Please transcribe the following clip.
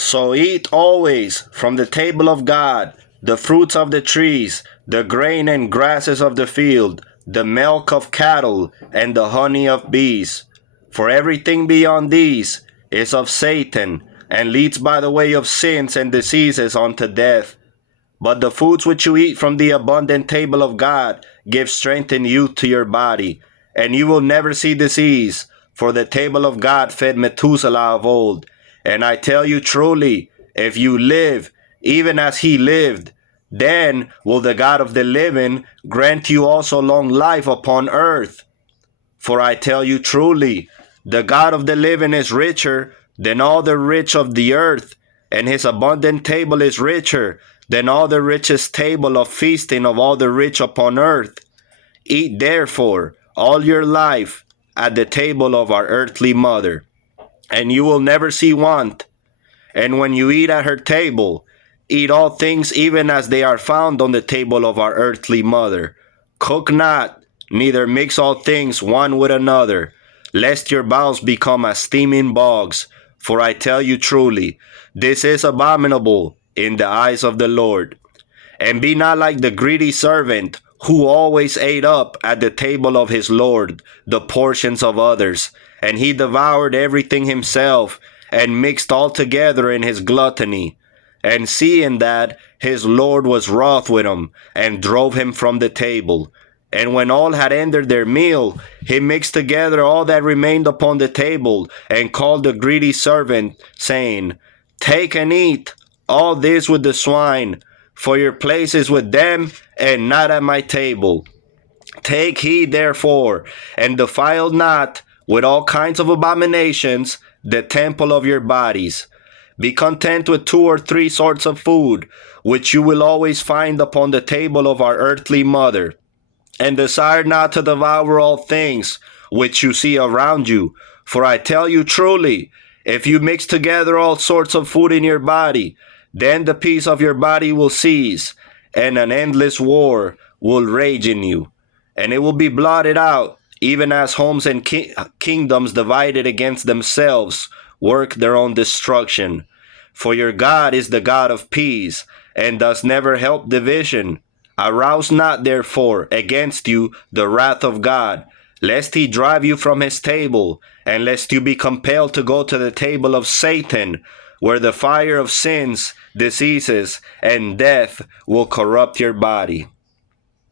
So eat always from the table of God the fruits of the trees, the grain and grasses of the field, the milk of cattle, and the honey of bees. For everything beyond these is of Satan, and leads by the way of sins and diseases unto death. But the foods which you eat from the abundant table of God give strength and youth to your body, and you will never see disease, for the table of God fed Methuselah of old. And I tell you truly, if you live even as he lived, then will the God of the living grant you also long life upon earth. For I tell you truly, the God of the living is richer than all the rich of the earth, and his abundant table is richer than all the richest table of feasting of all the rich upon earth. Eat therefore all your life at the table of our earthly mother, and you will never see want. And when you eat at her table, eat all things even as they are found on the table of our earthly mother. Cook not, neither mix all things one with another, lest your bowels become as steaming bogs. For I tell you truly, this is abominable in the eyes of the Lord. And be not like the greedy servant, who always ate up at the table of his Lord the portions of others, and he devoured everything himself, and mixed all together in his gluttony. And seeing that, his Lord was wroth with him, and drove him from the table. And when all had ended their meal, he mixed together all that remained upon the table, and called the greedy servant, saying, Take and eat all this with the swine, for your place is with them, and not at my table. Take heed therefore, and defile not with all kinds of abominations the temple of your bodies. Be content with 2 or 3 sorts of food, which you will always find upon the table of our earthly mother. And desire not to devour all things which you see around you. For I tell you truly, if you mix together all sorts of food in your body, then the peace of your body will cease, and an endless war will rage in you. And it will be blotted out, even as homes and kingdoms divided against themselves work their own destruction. For your God is the God of peace, and does never help division. Arouse not, therefore, against you the wrath of God, lest he drive you from his table, and lest you be compelled to go to the table of Satan, where the fire of sins, diseases, and death will corrupt your body.